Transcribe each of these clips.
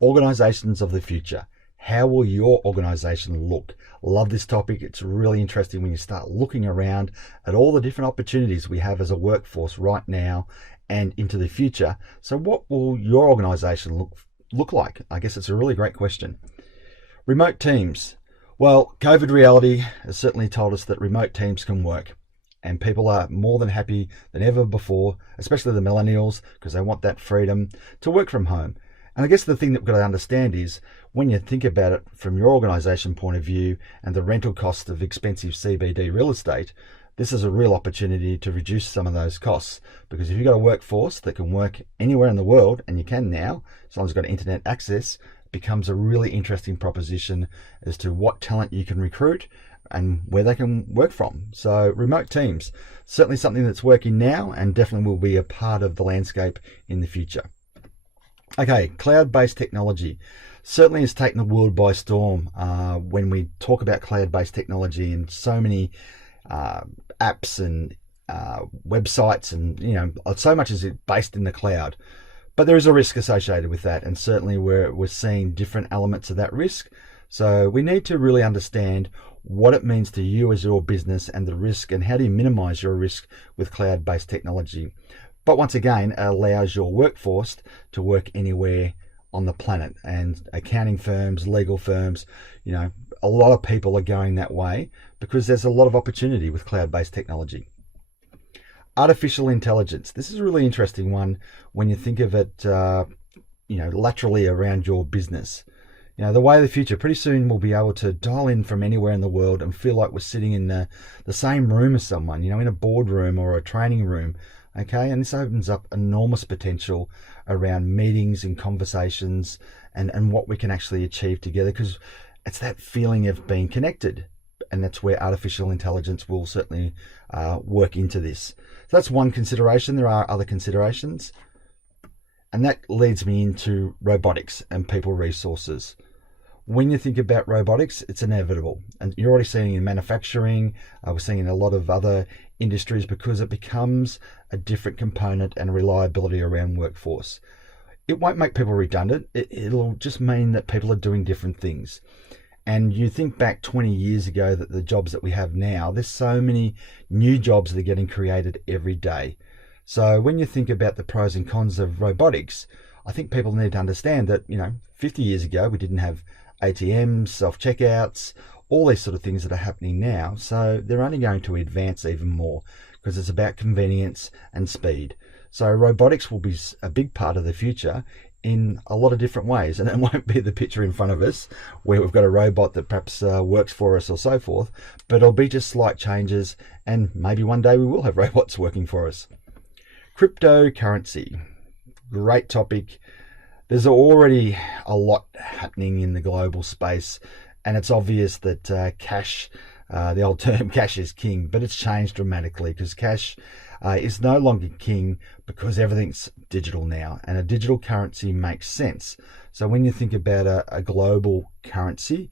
Organizations of the future. How will your organization look? Love this topic. It's really interesting when you start looking around at all the different opportunities we have as a workforce right now and into the future. So what will your organization look like? I guess it's a really great question. Remote teams. Well, COVID reality has certainly told us that remote teams can work, and people are more than happy than ever before, especially the millennials, because they want that freedom to work from home. And I guess the thing that we've got to understand is when you think about it from your organization point of view and the rental cost of expensive CBD real estate, this is a real opportunity to reduce some of those costs, because if you've got a workforce that can work anywhere in the world, and you can now, as long as you've got internet access, it becomes a really interesting proposition as to what talent you can recruit and where they can work from. So remote teams, certainly something that's working now and definitely will be a part of the landscape in the future. Okay, cloud-based technology certainly has taken the world by storm when we talk about cloud-based technology, and so many apps and websites, and so much is based in the cloud. But there is a risk associated with that, and certainly we're seeing different elements of that risk. So we need to really understand what it means to you as your business and the risk, and how do you minimize your risk with cloud-based technology. But once again, it allows your workforce to work anywhere on the planet, and accounting firms, legal firms, a lot of people are going that way because there's a lot of opportunity with cloud-based technology. Artificial intelligence. This is a really interesting one when you think of it, laterally around your business. The way of the future, pretty soon we'll be able to dial in from anywhere in the world and feel like we're sitting in the same room as someone, in a boardroom or a training room. Okay, and this opens up enormous potential around meetings and conversations and what we can actually achieve together, because it's that feeling of being connected, and that's where artificial intelligence will certainly work into this. So that's one consideration. There are other considerations, and that leads me into robotics and people resources. When you think about robotics, it's inevitable, and you're already seeing it in manufacturing. We're seeing it in a lot of other industries, because it becomes a different component and reliability around workforce. It won't make people redundant. It'll just mean that people are doing different things. And you think back 20 years ago, that the jobs that we have now, there's so many new jobs that are getting created every day. So when you think about the pros and cons of robotics, I think people need to understand that, 50 years ago, we didn't have ATMs, self-checkouts, all these sort of things that are happening now. So they're only going to advance even more, because it's about convenience and speed. So robotics will be a big part of the future in a lot of different ways, and it won't be the picture in front of us where we've got a robot that perhaps works for us or so forth, but it'll be just slight changes, and maybe one day we will have robots working for us. Cryptocurrency, great topic. There's already a lot happening in the global space, and it's obvious that cash, the old term cash is king, but it's changed dramatically, because cash is no longer king, because everything's digital now, and a digital currency makes sense. So when you think about a global currency,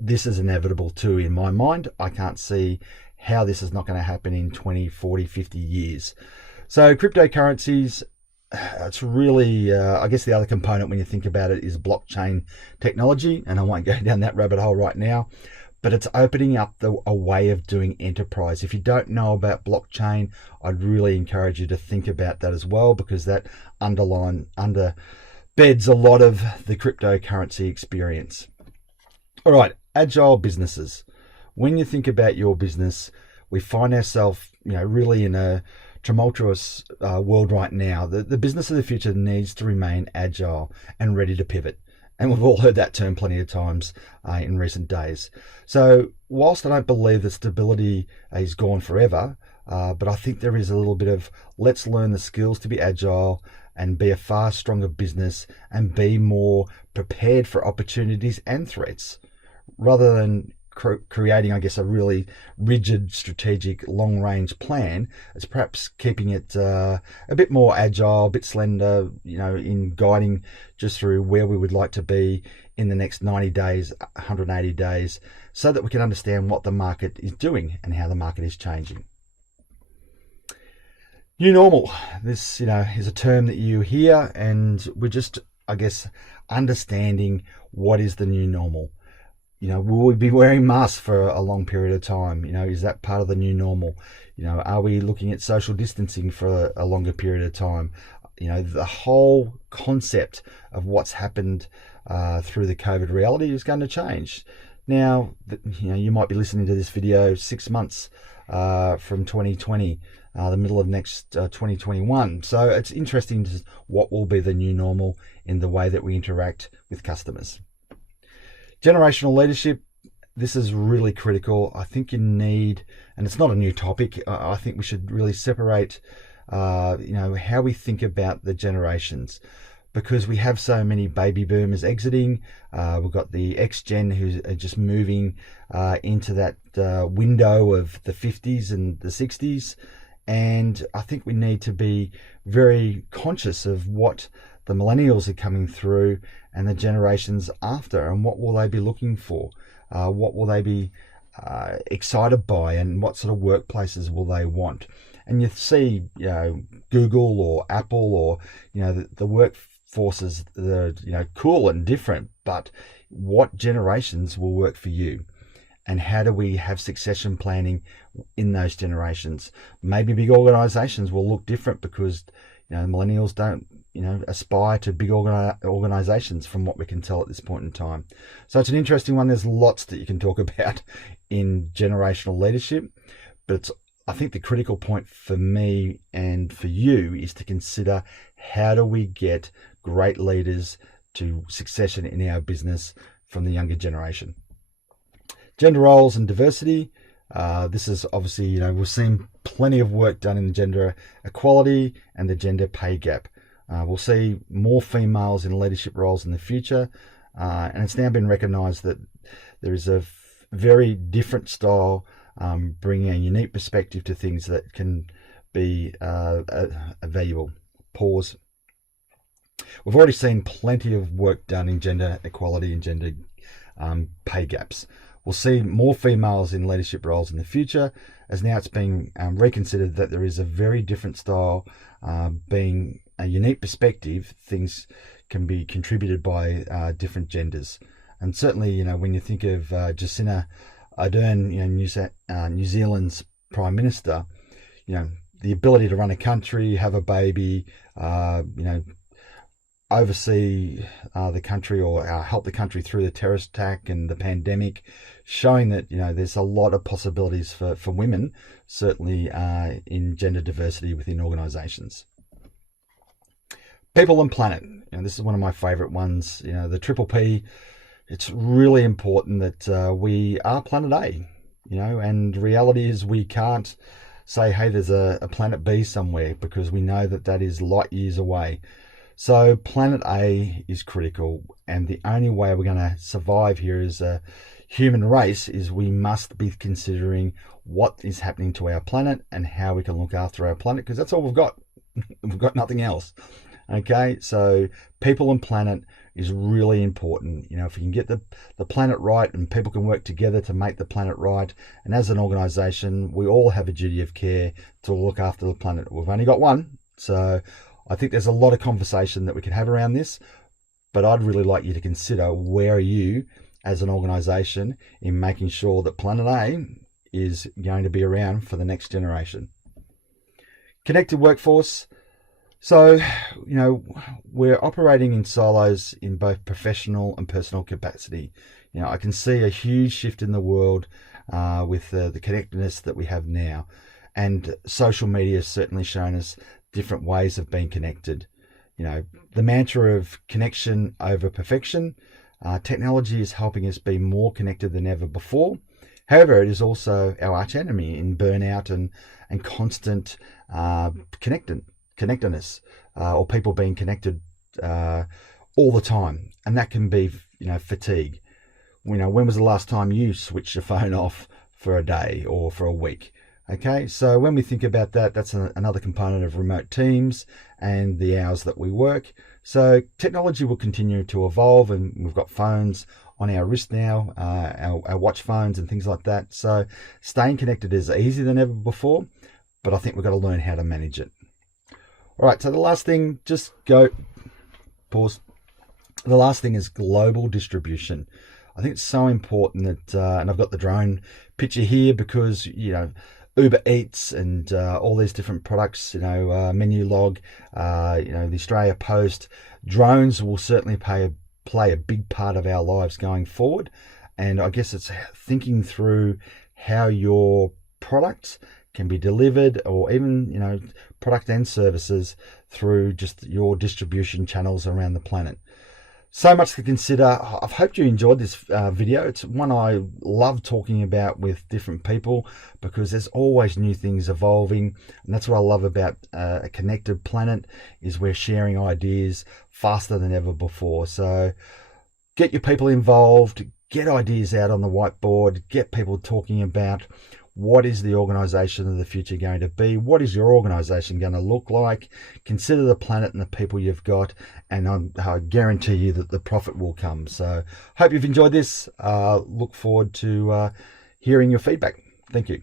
this is inevitable too in my mind. I can't see how this is not going to happen in 20, 40, 50 years. So cryptocurrencies, it's really, I guess the other component when you think about it is blockchain technology, and I won't go down that rabbit hole right now, but it's opening up a way of doing enterprise. If you don't know about blockchain, I'd really encourage you to think about that as well, because that underbeds a lot of the cryptocurrency experience. All right, agile businesses. When you think about your business, we find ourselves, really in a tumultuous world right now. The business of the future needs to remain agile and ready to pivot. And we've all heard that term plenty of times in recent days. So whilst I don't believe that stability is gone forever, but I think there is a little bit of, let's learn the skills to be agile and be a far stronger business and be more prepared for opportunities and threats, rather than creating, I guess, a really rigid, strategic, long-range plan. It's perhaps keeping it a bit more agile, a bit slender, in guiding just through where we would like to be in the next 90 days, 180 days, so that we can understand what the market is doing and how the market is changing. New normal. This, is a term that you hear, and we're just I guess, understanding what is the new normal. Will we be wearing masks for a long period of time? Is that part of the new normal? Are we looking at social distancing for a longer period of time? The whole concept of what's happened through the COVID reality is going to change. Now, you might be listening to this video 6 months from 2020, the middle of next 2021. So it's interesting what will be the new normal in the way that we interact with customers. Generational leadership, this is really critical. I think you need, and it's not a new topic, I think we should really separate how we think about the generations, because we have so many baby boomers exiting. We've got the X-Gen who are just moving into that window of the 50s and the 60s. And I think we need to be very conscious of what the millennials are coming through and the generations after, and what will they be looking for? What will they be excited by, and what sort of workplaces will they want? And you see, Google or Apple or, the workforces that are, cool and different, but what generations will work for you? And how do we have succession planning in those generations? Maybe big organizations will look different because, millennials don't, aspire to big organizations from what we can tell at this point in time. So it's an interesting one. There's lots that you can talk about in generational leadership, but I think the critical point for me and for you is to consider, how do we get great leaders to succession in our business from the younger generation? Gender roles and diversity. This is obviously, we've seen plenty of work done in gender equality and the gender pay gap. We'll see more females in leadership roles in the future. And it's now been recognised that there is a very different style, bringing a unique perspective to things that can be valuable. Pause. We've already seen plenty of work done in gender equality and gender pay gaps. We'll see more females in leadership roles in the future, as now it's being reconsidered that there is a very different style, being a unique perspective. Things can be contributed by different genders. And certainly, when you think of Jacinda Ardern, New Zealand's Prime Minister, the ability to run a country, have a baby, oversee the country, or help the country through the terrorist attack and the pandemic, showing that there's a lot of possibilities for women, certainly in gender diversity within organisations. People and planet. This is one of my favourite ones. The triple P. It's really important that we are planet A. And reality is we can't say, hey, there's a planet B somewhere, because we know that is light years away. So planet A is critical, and the only way we're going to survive here as a human race is we must be considering what is happening to our planet and how we can look after our planet, because that's all we've got. We've got nothing else. Okay, so people and planet is really important. If we can get the planet right, and people can work together to make the planet right, and as an organisation, we all have a duty of care to look after the planet. We've only got one, so I think there's a lot of conversation that we can have around this, but I'd really like you to consider, where are you as an organisation in making sure that Planet A is going to be around for the next generation. Connected workforce. So, we're operating in silos in both professional and personal capacity. I can see a huge shift in the world with the connectedness that we have now. And social media has certainly shown us different ways of being connected. The mantra of connection over perfection. Technology is helping us be more connected than ever before. However, it is also our arch enemy in burnout and constant connectedness, or people being connected all the time. And that can be, fatigue. When was the last time you switched your phone off for a day or for a week? Okay, so when we think about that, that's another component of remote teams and the hours that we work. So technology will continue to evolve, and we've got phones on our wrist now, our watch phones and things like that. So staying connected is easier than ever before, but I think we've got to learn how to manage it. All right, so the last thing, just go, pause, The last thing is global distribution. I think it's so important that, and I've got the drone picture here because, Uber Eats and all these different products, Menulog, the Australia Post, drones will certainly play a big part of our lives going forward. And I guess it's thinking through how your products can be delivered, or even, product and services through just your distribution channels around the planet. So much to consider. I've hoped you enjoyed this video. It's one I love talking about with different people because there's always new things evolving, and that's what I love about a connected planet, is we're sharing ideas faster than ever before. So get your people involved, get ideas out on the whiteboard, get people talking about what is the organization of the future going to be? What is your organization going to look like? Consider the planet and the people you've got, and I guarantee you that the profit will come. So hope you've enjoyed this. Look forward to hearing your feedback. Thank you.